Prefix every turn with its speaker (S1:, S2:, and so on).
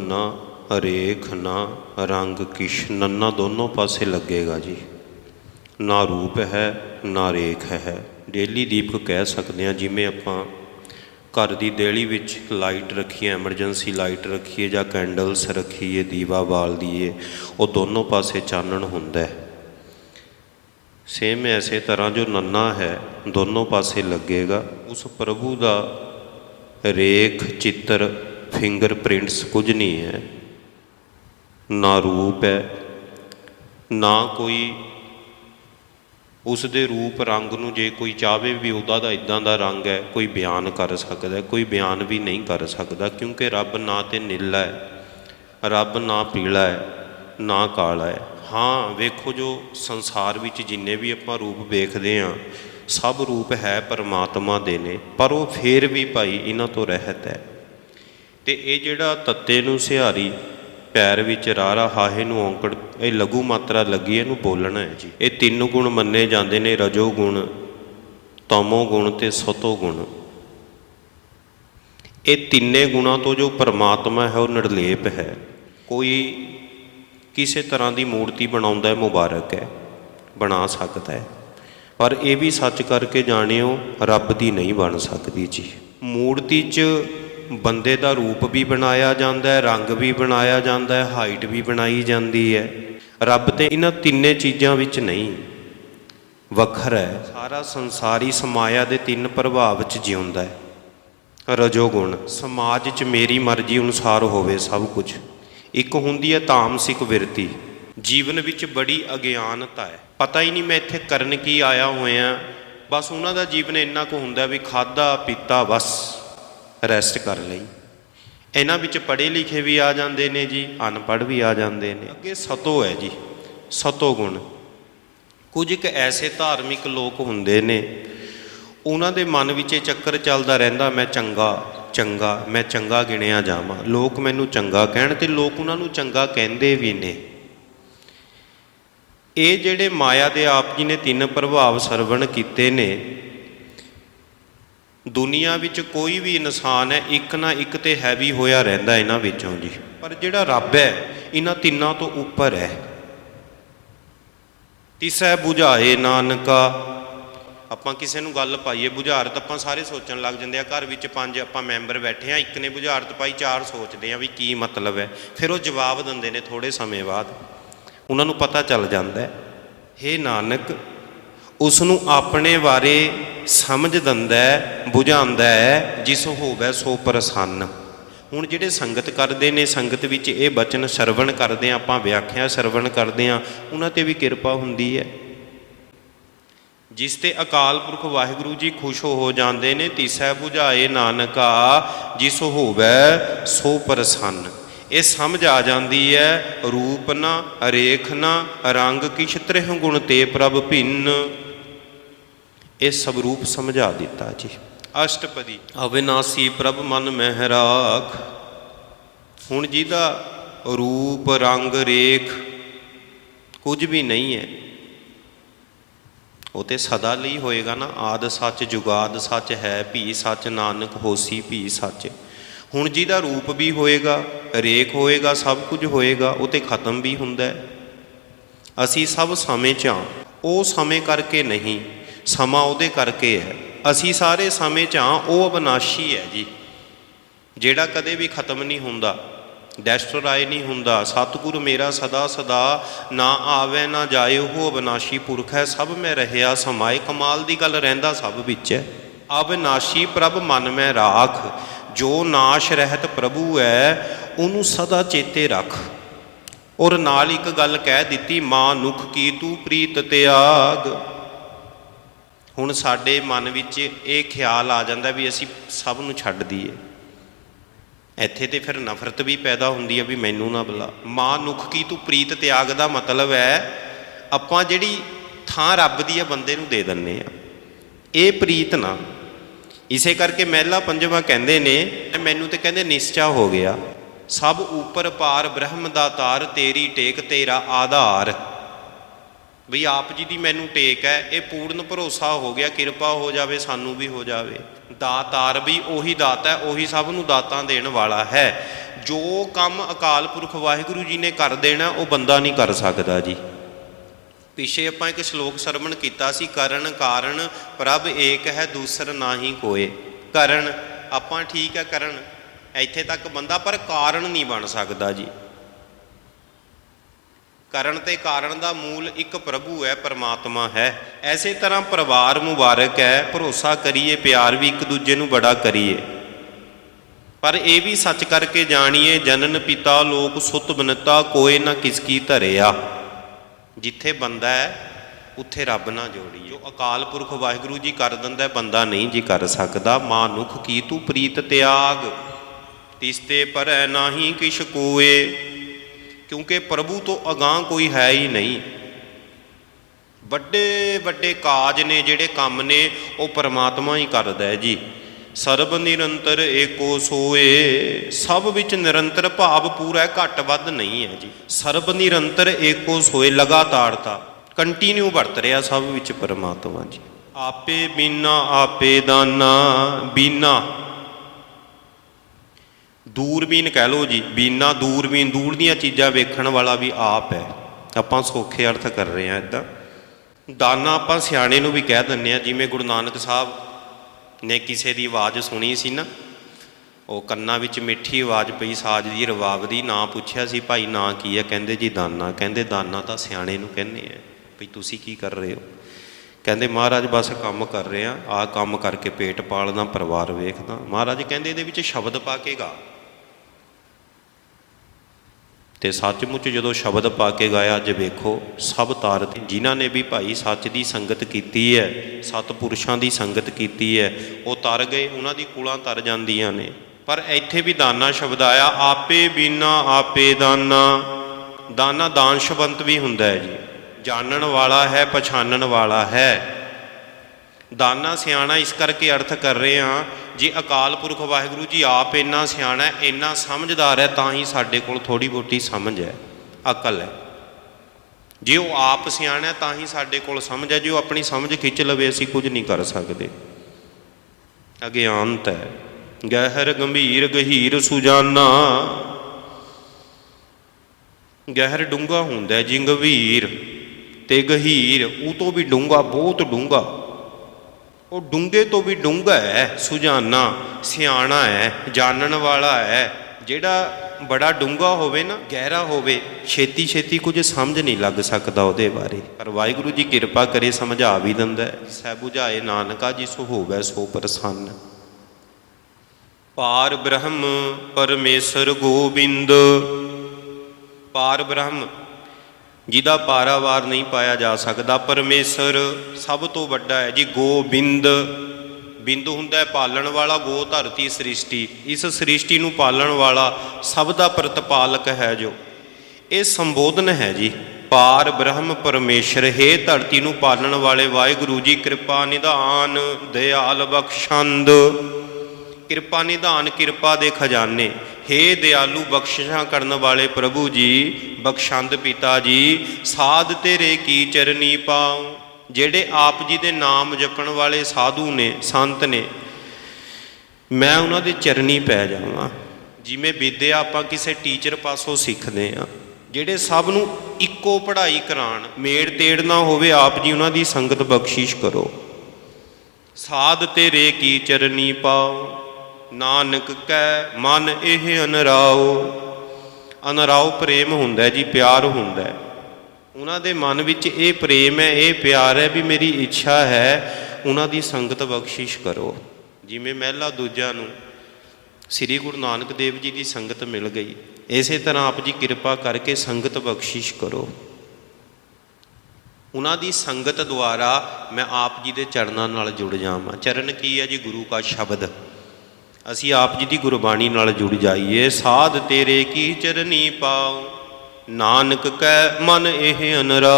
S1: ਰੂਪ ਰੇਖ ਨਾ, ਰੰਗ ਕਿਸ਼ ਨੰਨਾ ਦੋਨੋਂ ਪਾਸੇ ਲੱਗੇਗਾ ਜੀ। ਨਾ ਰੂਪ ਹੈ, ਨਾ ਰੇਖ ਹੈ। ਡੇਲੀ ਦੀਪਕ ਕਹਿ ਸਕਦੇ ਹਾਂ, ਜਿਵੇਂ ਆਪਾਂ ਘਰ ਦੀ ਦੇਲੀ ਵਿੱਚ ਲਾਈਟ ਰੱਖੀਏ, ਐਮਰਜੈਂਸੀ ਲਾਈਟ ਰੱਖੀਏ ਜਾਂ ਕੈਂਡਲਸ ਰੱਖੀਏ, ਦੀਵਾ ਬਾਲ ਦਈਏ ਉਹ ਦੋਨੋਂ ਪਾਸੇ ਚਾਨਣ ਹੁੰਦਾ ਹੈ। ਸੇਮ ਐਸੇ ਤਰ੍ਹਾਂ ਜੋ ਨੰਨਾ ਹੈ, ਦੋਨੋਂ ਪਾਸੇ ਲੱਗੇਗਾ। ਉਸ ਪ੍ਰਭੂ ਦਾ ਰੇਖ, ਚਿੱਤਰ ਫਿੰਗਰ ਪ੍ਰਿੰਟਸ ਕੁਝ ਨਹੀਂ ਹੈ, ਨਾ ਰੂਪ ਹੈ, ਨਾ ਕੋਈ ਉਸ ਦੇ ਰੂਪ ਰੰਗ ਨੂੰ ਜੇ ਕੋਈ ਚਾਹਵੇ ਵੀ ਉਹਦਾ ਦਾ ਇਦਾਂ ਦਾ ਰੰਗ ਹੈ, ਕੋਈ ਬਿਆਨ ਕਰ ਸਕਦਾ ਕੋਈ ਬਿਆਨ ਵੀ ਨਹੀਂ ਕਰ ਸਕਦਾ, ਕਿਉਂਕਿ ਰੱਬ ਨਾ ਤੇ ਨੀਲਾ ਹੈ, ਰੱਬ ਨਾ ਪੀਲਾ ਹੈ, ਨਾ ਕਾਲਾ ਹੈ। ਹਾਂ, ਵੇਖੋ ਜੋ ਸੰਸਾਰ ਵਿੱਚ ਜਿੰਨੇ ਵੀ ਆਪਾਂ ਰੂਪ ਵੇਖਦੇ ਹਾਂ, ਸਭ ਰੂਪ ਹੈ ਪਰਮਾਤਮਾ ਦੇ ਨੇ, ਪਰ ਉਹ ਫੇਰ ਵੀ ਭਾਈ ਇਹਨਾਂ ਤੋਂ ਰਹਿਤ ਹੈ। ਤੇ ਇਹ ਜਿਹੜਾ ਤੱਤੇ ਨੂੰ ਸਿਹਾਰੀ, ਪੈਰ ਵਿੱਚ ਰਾਰਾ ਹਾਹੇ ਨੂੰ ਔਂਕੜ, ਇਹ ਲਘੂ ਮਾਤਰਾ ਲੱਗੀ ਇਹਨੂੰ ਬੋਲਣਾ ਹੈ ਜੀ। ਇਹ ਤਿੰਨ ਗੁਣ ਮੰਨੇ ਜਾਂਦੇ ਨੇ, ਰਜੋ ਗੁਣ, ਤਮੋ ਗੁਣ ਤੇ ਸਤੋ ਗੁਣ। ਇਹ ਤਿੰਨੇ ਗੁਣਾਂ ਤੋਂ ਜੋ ਪਰਮਾਤਮਾ ਹੈ, ਉਹ ਨਿਰਲੇਪ ਹੈ। ਕੋਈ ਕਿਸੇ ਤਰ੍ਹਾਂ ਦੀ ਮੂਰਤੀ ਬਣਾਉਂਦਾ ਹੈ, ਮੁਬਾਰਕ ਹੈ, ਬਣਾ ਸਕਦਾ ਹੈ। ਪਰ ਇਹ ਵੀ ਸੱਚ ਕਰਕੇ ਜਾਣਿਓ, ਰੱਬ ਦੀ ਨਹੀਂ ਬਣ ਸਕਦੀ ਜੀ। ਮੂਰਤੀ 'ਚ ਬੰਦੇ ਦਾ ਰੂਪ ਵੀ ਬਣਾਇਆ ਜਾਂਦਾ ਹੈ, ਰੰਗ ਵੀ ਬਣਾਇਆ ਜਾਂਦਾ ਹੈ, ਹਾਈਟ ਵੀ ਬਣਾਈ ਜਾਂਦੀ ਹੈ। ਰੱਬ ਤੇ ਇਹਨਾਂ ਤਿੰਨੇ ਚੀਜ਼ਾਂ ਵਿੱਚ ਨਹੀਂ, ਵੱਖਰਾ ਹੈ। ਸਾਰਾ ਸੰਸਾਰੀ ਸਮਾਇਆ ਦੇ ਤਿੰਨ ਪ੍ਰਭਾਵ 'ਚ ਜਿਉਂਦਾ ਹੈ। ਰਜੋ ਗੁਣ, ਸਮਾਜ 'ਚ ਮੇਰੀ ਮਰਜ਼ੀ ਅਨੁਸਾਰ ਹੋਵੇ ਸਭ ਕੁਝ। ਇੱਕ ਹੁੰਦੀ ਹੈ ਤਾਮਸਿਕ ਵਿਰਤੀ। ਜੀਵਨ ਵਿੱਚ ਬੜੀ ਅਗਿਆਨਤਾ ਹੈ। ਪਤਾ ਹੀ ਨਹੀਂ ਮੈਂ ਇੱਥੇ ਕਰਨ ਕੀ ਆਇਆ ਹੋਇਆ। ਬਸ ਉਹਨਾਂ ਦਾ ਜੀਵਨ ਇੰਨਾ ਕੁ ਹੁੰਦਾ ਵੀ ਖਾਦਾ ਪੀਤਾ, ਬਸ। ਰੈਸਟ ਕਰ ਲਈ। ਇਹਨਾਂ ਵਿੱਚ ਪੜ੍ਹੇ ਲਿਖੇ ਵੀ ਆ ਜਾਂਦੇ ਨੇ ਜੀ, ਅਨਪੜ੍ਹ ਵੀ ਆ ਜਾਂਦੇ ਨੇ। ਅੱਗੇ ਸਤੋ ਹੈ ਜੀ, ਸਤੋ ਗੁਣ। ਕੁਝ ਇੱਕ ਐਸੇ ਧਾਰਮਿਕ ਲੋਕ ਹੁੰਦੇ ਨੇ, ਉਹਨਾਂ ਦੇ ਮਨ ਵਿੱਚ ਇਹ ਚੱਕਰ ਚੱਲਦਾ ਰਹਿੰਦਾ, ਮੈਂ ਚੰਗਾ ਚੰਗਾ, ਮੈਂ ਚੰਗਾ ਗਿਣਿਆ ਜਾਵਾਂ। ਲੋਕ ਮੈਨੂੰ ਚੰਗਾ ਕਹਿਣ ਤੇ ਲੋਕ ਉਹਨਾਂ ਨੂੰ ਚੰਗਾ ਕਹਿੰਦੇ ਵੀ ਨੇ। ਇਹ ਜਿਹੜੇ ਮਾਇਆ ਦੇ ਆਪ ਜੀ ਨੇ ਤਿੰਨ ਪ੍ਰਭਾਵ ਸਰਵਣ ਕੀਤੇ ਨੇ ਦੁਨੀਆ ਵਿੱਚ ਕੋਈ ਵੀ ਇਨਸਾਨ ਹੈ, ਇੱਕ ਨਾ ਇੱਕ ਤੇ ਹੈਵੀ ਹੋਇਆ ਰਹਿੰਦਾ ਇਹਨਾਂ ਵਿੱਚੋਂ ਜੀ। ਪਰ ਜਿਹੜਾ ਰੱਬ ਹੈ, ਇਹਨਾਂ ਤਿੰਨਾਂ ਤੋਂ ਉੱਪਰ ਹੈ। ਤਿਸੈ 부ਝਾਏ ਨਾਨਕਾ। ਆਪਾਂ ਕਿਸੇ ਨੂੰ ਗੱਲ ਪਾਈਏ, ਬੁਝਾਰਤ ਆਪਾਂ ਸਾਰੇ ਸੋਚਣ ਲੱਗ ਜਾਂਦੇ ਆ, ਘਰ ਵਿੱਚ ਪੰਜ ਆਪਾਂ ਮੈਂਬਰ ਬੈਠੇ ਆ, ਇੱਕ ਨੇ ਬੁਝਾਰਤ ਪਾਈ, ਚਾਰ ਸੋਚਦੇ ਆ ਵੀ ਕੀ ਮਤਲਬ ਹੈ। ਫਿਰ ਉਹ ਜਵਾਬ ਦਿੰਦੇ ਨੇ ਥੋੜੇ ਸਮੇਂ ਬਾਅਦ। ਉਹਨਾਂ ਨੂੰ ਪਤਾ ਚੱਲ ਜਾਂਦਾ ਹੈ, ਹੇ ਨਾਨਕ ਉਸ ਨੂੰ ਆਪਣੇ ਬਾਰੇ ਸਮਝ ਦਿੰਦਾ ਹੈ, ਬੁਝਾਉਂਦਾ ਹੈ, ਜਿਸ ਹੋਵੇ ਸੋ ਪ੍ਰਸੰਨ। ਹੁਣ ਜਿਹੜੇ ਸੰਗਤ ਕਰਦੇ ਨੇ, ਸੰਗਤ ਵਿੱਚ ਇਹ ਬਚਨ ਸਰਵਣ ਕਰਦੇ ਆ ਆਪਾਂ ਵਿਆਖਿਆ ਸਰਵਣ ਕਰਦੇ ਆ ਉਹਨਾਂ ਤੇ ਵੀ ਕਿਰਪਾ ਹੁੰਦੀ ਹੈ। ਜਿਸ ਤੇ ਅਕਾਲ ਪੁਰਖ ਵਾਹਿਗੁਰੂ ਜੀ ਖੁਸ਼ ਹੋ ਜਾਂਦੇ ਨੇ ਤੀਸੈ 부ਝਾਏ ਨਾਨਕਾ, ਜਿਸ ਹੋਵੇ ਸੋ ਪ੍ਰਸੰਨ। ਇਹ ਸਮਝ ਆ ਜਾਂਦੀ ਹੈ, ਰੂਪ ਨਾ, ਰੇਖ ਨਾ, ਰੰਗ ਕਿਛ ਤ੍ਰਿਹ ਗੁਣ ਤੇ ਪ੍ਰਭ ਭਿੰਨ। ਇਹ ਸਭ ਰੂਪ ਸਮਝਾ ਦਿੱਤਾ ਜੀ। ਅਸ਼ਟਪਦੀ। ਅਵਿਨਾਸੀ ਪ੍ਰਭ ਮਨ ਮਹਿ ਰਾਖ ਹੁਣ ਜਿਹਦਾ ਰੂਪ ਰੰਗ ਰੇਖ ਕੁਝ ਵੀ ਨਹੀਂ ਹੈ ਉਹ ਤੇ ਸਦਾ ਲਈ ਹੋਏਗਾ ਨਾ। ਆਦ ਸੱਚ ਜੁਗਾਦ ਸੱਚ ਹੈ ਭੀ ਸੱਚ ਨਾਨਕ ਹੋਸੀ ਭੀ ਸੱਚ। ਹੁਣ ਜਿਹਦਾ ਰੂਪ ਵੀ ਹੋਏਗਾ ਰੇਖ ਹੋਏਗਾ ਸਭ ਕੁਝ ਹੋਏਗਾ ਉਹ ਤੇ ਖਤਮ ਵੀ ਹੁੰਦਾ ਹੈ। ਅਸੀਂ ਸਭ ਸਮੇਂ 'ਚ ਹਾਂ ਉਹ ਸਮੇਂ ਕਰਕੇ ਨਹੀਂ। ਸਮਾਂ ਉਹਦੇ ਕਰਕੇ ਹੈ। ਅਸੀਂ ਸਾਰੇ ਸਮੇਂ 'ਚ ਹਾਂ, ਉਹ ਅਬਨਾਸ਼ੀ ਹੈ ਜੀ। ਜਿਹੜਾ ਕਦੇ ਵੀ ਖਤਮ ਨਹੀਂ ਹੁੰਦਾ ਡੈਸਟਰੋਏ ਨਹੀਂ ਹੁੰਦਾ, ਸਤਿਗੁਰ ਮੇਰਾ ਸਦਾ ਸਦਾ ਨਾ ਆਵੇ ਨਾ ਜਾਏ, ਉਹ ਅਬਨਾਸ਼ੀ ਪੁਰਖ ਹੈ। ਸਭ ਮੈਂ ਰਹਿਆ ਸਮਾਏ ਕਮਾਲ ਦੀ ਗੱਲ ਰਹਿੰਦਾ ਸਭ ਵਿੱਚ ਹੈ। ਅਬਨਾਸ਼ੀ ਪ੍ਰਭ ਮਨ ਮੈਂ ਰਾਖ, ਜੋ ਨਾਸ਼ ਰਹਿਤ ਪ੍ਰਭੂ ਹੈ ਉਹਨੂੰ ਸਦਾ ਚੇਤੇ ਰੱਖ। ਔਰ ਨਾਲ ਇੱਕ ਗੱਲ ਕਹਿ ਦਿੱਤੀ, ਮਾਂ, ਨੁਖ ਕੀ ਤੂੰ ਪ੍ਰੀਤ ਤਿਆਗ। ਹੁਣ ਸਾਡੇ ਮਨ ਵਿੱਚ ਇਹ ਖਿਆਲ ਆ ਜਾਂਦਾ ਵੀ ਅਸੀਂ ਸਭ ਨੂੰ ਛੱਡ ਦਈਏ। ਇੱਥੇ ਤੇ ਫਿਰ ਨਫ਼ਰਤ ਵੀ ਪੈਦਾ ਹੁੰਦੀ ਹੈ ਵੀ ਮੈਨੂੰ ਨਾ ਬੁਲਾ। ਮਾਂ ਨੁਖ ਕੀ ਤੂੰ ਪ੍ਰੀਤ ਤਿਆਗ ਦਾ ਮਤਲਬ ਹੈ? ਆਪਾਂ ਜਿਹੜੀ ਥਾਂ ਰੱਬ ਦੀ ਹੈ ਬੰਦੇ ਨੂੰ ਦੇ ਦਿੰਨੇ ਆ। ਇਹ ਪ੍ਰੀਤ ਨਾ। ਇਸੇ ਕਰਕੇ ਮਹਿਲਾ ਪੰਜਵਾਂ ਕਹਿੰਦੇ ਨੇ, ਮੈਨੂੰ ਤੇ ਕਹਿੰਦੇ ਨਿਸ਼ਚਾ ਹੋ ਗਿਆ। ਸਭ ਉੱਪਰ ਪਾਰ ਬ੍ਰਹਮ ਦਾ ਤਾਰ, ਤੇਰੀ ਟੇਕ ਤੇਰਾ ਆਧਾਰ। ਵੀ ਆਪ ਜੀ ਦੀ ਮੈਨੂੰ ਟੇਕ ਹੈ, ਇਹ ਪੂਰਨ ਭਰੋਸਾ ਹੋ ਗਿਆ, ਕਿਰਪਾ ਹੋ ਜਾਵੇ, ਸਾਨੂੰ ਵੀ ਹੋ ਜਾਵੇ। ਦਾਤਾਰ ਵੀ ਉਹੀ ਦਾਤਾ ਹੈ, ਉਹੀ ਸਭ ਨੂੰ ਦਾਤਾਂ ਦੇਣ ਵਾਲਾ ਹੈ। ਜੋ ਕੰਮ ਅਕਾਲ ਪੁਰਖ ਵਾਹਿਗੁਰੂ ਜੀ ਨੇ ਕਰ ਦੇਣਾ, ਉਹ ਬੰਦਾ ਨਹੀਂ ਕਰ ਸਕਦਾ ਜੀ। ਪਿਛੇ ਆਪਾਂ ਇੱਕ ਸ਼ਲੋਕ ਸਰਵਣ ਕੀਤਾ ਸੀ, ਕਰਨ ਕਾਰਨ ਪ੍ਰਭ ਏਕ ਹੈ, ਦੂਸਰ ਨਾਹੀ ਕੋਏ। ਕਰਨ, ਆਪਾਂ ਠੀਕ ਹੈ ਕਰਨ, ਇੱਥੇ ਤੱਕ ਬੰਦਾ ਪਰ ਕਾਰਨ ਨਹੀਂ ਬਣ ਸਕਦਾ ਜੀ। ਕਰਨ ਤੇ ਕਾਰਨ ਦਾ ਮੂਲ ਇੱਕ ਪ੍ਰਭੂ ਹੈ, ਪਰਮਾਤਮਾ ਹੈ। ਐਸੇ ਤਰ੍ਹਾਂ ਪਰਿਵਾਰ ਮੁਬਾਰਕ ਹੈ, ਭਰੋਸਾ ਕਰੀਏ, ਪਿਆਰ ਵੀ ਇੱਕ ਦੂਜੇ ਨੂੰ ਬੜਾ ਕਰੀਏ। ਪਰ ਇਹ ਵੀ ਸੱਚ ਕਰਕੇ ਜਾਣੀਏ, ਜਨਨ ਪਿਤਾ ਲੋਕ ਸੁਤ ਬਨਤਾ, ਕੋਏ ਨਾ ਕਿਸ ਕੀ ਧਰਿਆ। ਜਿੱਥੇ ਬੰਦਾ ਹੈ, ਉੱਥੇ ਰੱਬ ਨਾ ਜੋੜੀ ਜੋ ਅਕਾਲ ਪੁਰਖ ਵਾਹਿਗੁਰੂ ਜੀ ਕਰ ਦਿੰਦਾ ਬੰਦਾ ਨਹੀਂ ਜੀ ਕਰ ਸਕਦਾ। ਮਾਨੁਖ ਕੀ ਤੂੰ ਪ੍ਰੀਤ ਤਿਆਗ, ਤਿਸਤੇ ਪਰੈ ਨਾਹੀ ਕਿਛ ਕੋਏ। ਕਿਉਂਕਿ ਪ੍ਰਭੂ ਤੋਂ ਅਗਾਹ ਕੋਈ ਹੈ ਹੀ ਨਹੀਂ। ਵੱਡੇ ਵੱਡੇ ਕਾਜ ਨੇ ਜਿਹੜੇ ਕੰਮ ਨੇ, ਉਹ ਪਰਮਾਤਮਾ ਹੀ ਕਰਦਾ ਹੈ ਜੀ। ਸਰਬ ਨਿਰੰਤਰ ਏਕੋ ਸੋਏ, ਸਭ ਵਿੱਚ ਨਿਰੰਤਰ ਭਾਵ ਪੂਰਾ ਘੱਟ ਵੱਧ ਨਹੀਂ ਹੈ ਜੀ। ਸਰਬ ਨਿਰੰਤਰ ਏਕੋ ਸੋਏ ਲਗਾਤਾਰਤਾ ਕੰਟੀਨਿਊ ਵਰਤ ਰਿਹਾ ਸਭ ਵਿੱਚ ਪਰਮਾਤਮਾ ਜੀ। ਆਪੇ ਬੀਨਾ ਆਪੇ ਦਾਨਾ, ਬੀਨਾ। ਦੂਰਬੀਨ ਕਹਿ ਲਓ ਜੀ, ਬੀਨਾ, ਦੂਰਬੀਨ, ਦੂਰ ਦੀਆਂ ਚੀਜ਼ਾਂ ਵੇਖਣ ਵਾਲਾ ਵੀ ਆਪ ਹੈ। ਆਪਾਂ ਸੌਖੇ ਅਰਥ ਕਰ ਰਹੇ ਹਾਂ ਇਦਾਂ ਦਾਨਾ ਆਪਾਂ ਸਿਆਣੇ ਨੂੰ ਵੀ ਕਹਿ ਦਿੰਨੇ ਆ ਜਿਵੇਂ ਗੁਰੂ ਨਾਨਕ ਸਾਹਿਬ ਨੇ ਕਿਸੇ ਦੀ ਆਵਾਜ਼ ਸੁਣੀ ਸੀ ਨਾ, ਉਹ ਕੰਨਾਂ ਵਿੱਚ ਮਿੱਠੀ ਆਵਾਜ਼ ਪਈ, ਸਾਜ ਦੀ ਰਵਾਬ ਦੀ ਨਾਂ ਪੁੱਛਿਆ ਸੀ, ਭਾਈ ਨਾਂ ਕੀ ਹੈ? ਕਹਿੰਦੇ ਜੀ ਦਾਨਾ। ਕਹਿੰਦੇ ਦਾਨਾ ਤਾਂ ਸਿਆਣੇ ਨੂੰ ਕਹਿੰਦੇ ਆ, ਭਈ ਤੁਸੀਂ ਕੀ ਕਰ ਰਹੇ ਹੋ? ਕਹਿੰਦੇ, ਮਹਾਰਾਜ ਬਸ ਕੰਮ ਕਰ ਰਹੇ ਆ ਆ ਕੰਮ ਕਰਕੇ ਪੇਟ ਪਾਲਦਾ, ਪਰਿਵਾਰ ਵੇਖਦਾ। ਮਹਾਰਾਜ ਕਹਿੰਦੇ, ਇਹਦੇ ਵਿੱਚ ਸ਼ਬਦ ਪਾ ਕੇ ਗਾ। ਤੇ ਸੱਚਮੁੱਚ ਜਦੋਂ ਸ਼ਬਦ ਪਾ ਕੇ ਗਾਇਆ, ਅੱਜ ਵੇਖੋ, ਸਭ ਤਾਰਤ ਜਿਨ੍ਹਾਂ ਨੇ ਵੀ ਭਾਈ ਸੱਚ ਦੀ ਸੰਗਤ ਕੀਤੀ ਹੈ ਸਤਪੁਰਸ਼ਾਂ ਦੀ ਸੰਗਤ ਕੀਤੀ ਹੈ, ਉਹ ਤਰ ਗਏ, ਉਹਨਾਂ ਦੀ ਕੁਲਾਂ ਤਰ ਜਾਂਦੀਆਂ ਨੇ। ਪਰ ਇੱਥੇ ਵੀ ਦਾਨਾ ਸ਼ਬਦ ਆਇਆ, ਆਪੇ ਬੀਨਾ, ਆਪੇ ਦਾਨਾ। ਦਾਨਾ ਦਾਨਸ਼ਵੰਤ ਵੀ ਹੁੰਦਾ ਹੈ ਜੀ। ਜਾਣਨ ਵਾਲਾ ਹੈ ਪਛਾਣਨ ਵਾਲਾ ਹੈ। ਦਾਨਾ ਸਿਆਣਾ ਇਸ ਕਰਕੇ ਅਰਥ ਕਰ ਰਹੇ ਹਾਂ ਜੇ ਅਕਾਲ ਪੁਰਖ ਵਾਹਿਗੁਰੂ ਜੀ ਆਪ ਇੰਨਾ ਸਿਆਣਾ ਹੈ, ਇੰਨਾ ਸਮਝਦਾਰ ਹੈ, ਤਾਂ ਹੀ ਸਾਡੇ ਕੋਲ ਥੋੜੀ ਬੋਟੀ ਸਮਝ ਹੈ, ਅਕਲ ਹੈ। ਜੇ ਉਹ ਆਪ ਸਿਆਣਾ ਹੈ, ਤਾਂ ਹੀ ਸਾਡੇ ਕੋਲ ਸਮਝ ਹੈ, ਜੇ ਉਹ ਆਪਣੀ ਸਮਝ ਖਿੱਚ ਲਵੇ, ਅਸੀਂ ਕੁਝ ਨਹੀਂ ਕਰ ਸਕਦੇ। ਅਗਿਆਨਤ ਹੈ, ਗਹਿਰ, ਗੰਭੀਰ, ਗਹੀਰ ਸੁਜਾਨਾ। ਗਹਿਰ ਡੂੰਗਾ ਹੁੰਦਾ ਹੈ ਜੀ ਗੰਭੀਰ ਤੇ ਗਹੀਰ, ਉਹ ਤੋਂ ਵੀ ਡੂੰਗਾ ਬਹੁਤ ਡੂੰਗਾ ਉਹ ਡੂੰਗੇ ਤੋਂ ਵੀ ਡੂੰਗਾ ਹੈ ਸੁਝਾਨਾ ਸਿਆਣਾ ਹੈ, ਜਾਣਨ ਵਾਲਾ ਹੈ। ਜਿਹੜਾ ਬੜਾ ਡੂੰਗਾ ਹੋਵੇ ਨਾ, ਗਹਿਰਾ ਹੋਵੇ ਛੇਤੀ ਛੇਤੀ ਕੁਝ ਸਮਝ ਨਹੀਂ ਲੱਗ ਸਕਦਾ ਉਹਦੇ ਬਾਰੇ। ਪਰ ਵਾਹਿਗੁਰੂ ਜੀ ਕਿਰਪਾ ਕਰੇ, ਸਮਝਾ ਵੀ ਦਿੰਦਾ ਹੈ। ਸਹਿ 부ਝਾਏ ਨਾਨਕਾ ਜੀ, ਸੋ ਹੋਵੇ, ਸੋ ਪ੍ਰਸੰਨ। ਪਾਰ ਬ੍ਰਹਮ ਪਰਮੇਸ਼ਰ ਗੋਬਿੰਦ। ਪਾਰ ਬ੍ਰਹਮ ਜਿਹਦਾ ਪਾਰਾਵਾਰ ਨਹੀਂ ਪਾਇਆ ਜਾ ਸਕਦਾ, ਪਰਮੇਸ਼ਰ ਸਭ ਤੋਂ ਵੱਡਾ ਹੈ ਜੀ, ਗੋਬਿੰਦ। ਬਿੰਦ ਹੁੰਦਾ ਹੈ ਪਾਲਣ ਵਾਲਾ, ਗੋ ਧਰਤੀ ਸ੍ਰਿਸ਼ਟੀ। ਇਸ ਸ੍ਰਿਸ਼ਟੀ ਨੂੰ ਪਾਲਣ ਵਾਲਾ ਸਭ ਦਾ ਪ੍ਰਤਪਾਲਕ ਹੈ ਜੋ। ਇਹ ਸੰਬੋਧਨ ਹੈ ਜੀ, ਪਾਰ ਬ੍ਰਹਮ ਪਰਮੇਸ਼ਰ, ਹੈ ਧਰਤੀ ਨੂੰ ਪਾਲਣ ਵਾਲੇ, ਵਾਹਿਗੁਰੂ ਜੀ, ਕਿਰਪਾ, ਨਿਧਾਨ, ਦਿਆਲ ਬਖਸ਼ੰਦ। ਕਿਰਪਾ ਨਿਧਾਨ, ਕਿਰਪਾ ਦੇ ਖਜ਼ਾਨੇ। ਹੇ ਦਿਆਲੂ ਬਖਸ਼ਿਸ਼ਾਂ ਕਰਨ ਵਾਲੇ ਪ੍ਰਭੂ ਜੀ, ਬਖਸ਼ੰਦ ਪਿਤਾ ਜੀ, ਸਾਧ ਤੇਰੇ ਕੀ ਚਰਨੀ ਪਾਉ, ਜਿਹੜੇ ਆਪ ਜੀ ਦੇ ਨਾਮ ਜਪਣ ਵਾਲੇ ਸਾਧੂ ਨੇ, ਸੰਤ ਨੇ। ਮੈਂ ਉਹਨਾਂ ਦੇ ਚਰਨੀ ਪੈ ਜਾਵਾਂ। ਜਿਵੇਂ ਵਿਦਿਆ ਆਪਾਂ ਕਿਸੇ ਟੀਚਰ ਪਾਸੋਂ ਸਿੱਖਦੇ ਆ ਜਿਹੜੇ ਸਭ ਨੂੰ ਇੱਕੋ ਪੜ੍ਹਾਈ ਕਰਾਣ, ਮੇੜ ਤੇੜ ਨਾ ਹੋਵੇ, ਆਪ ਜੀ ਉਹਨਾਂ ਦੀ ਸੰਗਤ ਬਖਸ਼ਿਸ਼ ਕਰੋ। ਸਾਧ ਤੇਰੇ ਕੀ ਚਰਨੀ ਪਾਓ ਨਾਨਕ ਕੈ ਮਨ ਇਹ ਅਨਰਾਓ ਅਨਰਾਓ ਪ੍ਰੇਮ ਹੁੰਦਾ ਜੀ, ਪਿਆਰ ਹੁੰਦਾ। ਉਹਨਾਂ ਦੇ ਮਨ ਵਿੱਚ ਇਹ ਪ੍ਰੇਮ ਹੈ, ਇਹ ਪਿਆਰ ਹੈ ਵੀ ਮੇਰੀ ਇੱਛਾ ਹੈ, ਉਹਨਾਂ ਦੀ ਸੰਗਤ ਬਖਸ਼ਿਸ਼ ਕਰੋ। ਜਿਵੇਂ ਮਹਿਲਾ ਦੂਜਾ ਨੂੰ ਸ੍ਰੀ ਗੁਰੂ ਨਾਨਕ ਦੇਵ ਜੀ ਦੀ ਸੰਗਤ ਮਿਲ ਗਈ, ਇਸੇ ਤਰ੍ਹਾਂ ਆਪ ਜੀ ਕਿਰਪਾ ਕਰਕੇ ਸੰਗਤ ਬਖਸ਼ਿਸ਼ ਕਰੋ। ਉਹਨਾਂ ਦੀ ਸੰਗਤ ਦੁਆਰਾ ਮੈਂ ਆਪ ਜੀ ਦੇ ਚਰਨਾਂ ਨਾਲ ਜੁੜ ਜਾਵਾਂ। ਚਰਨ ਕੀ ਹੈ ਜੀ? ਗੁਰੂ ਕਾ ਸ਼ਬਦ। ਅਸੀਂ ਆਪ ਜੀ ਦੀ ਗੁਰਬਾਣੀ ਨਾਲ ਜੁੜ ਜਾਈਏ, ਸਾਧ ਤੇਰੇ ਕੀ ਚਰਨੀ ਪਾਉ? ਨਾਨਕ ਕੈ ਮਨ ਇਹ ਅਨਰਾ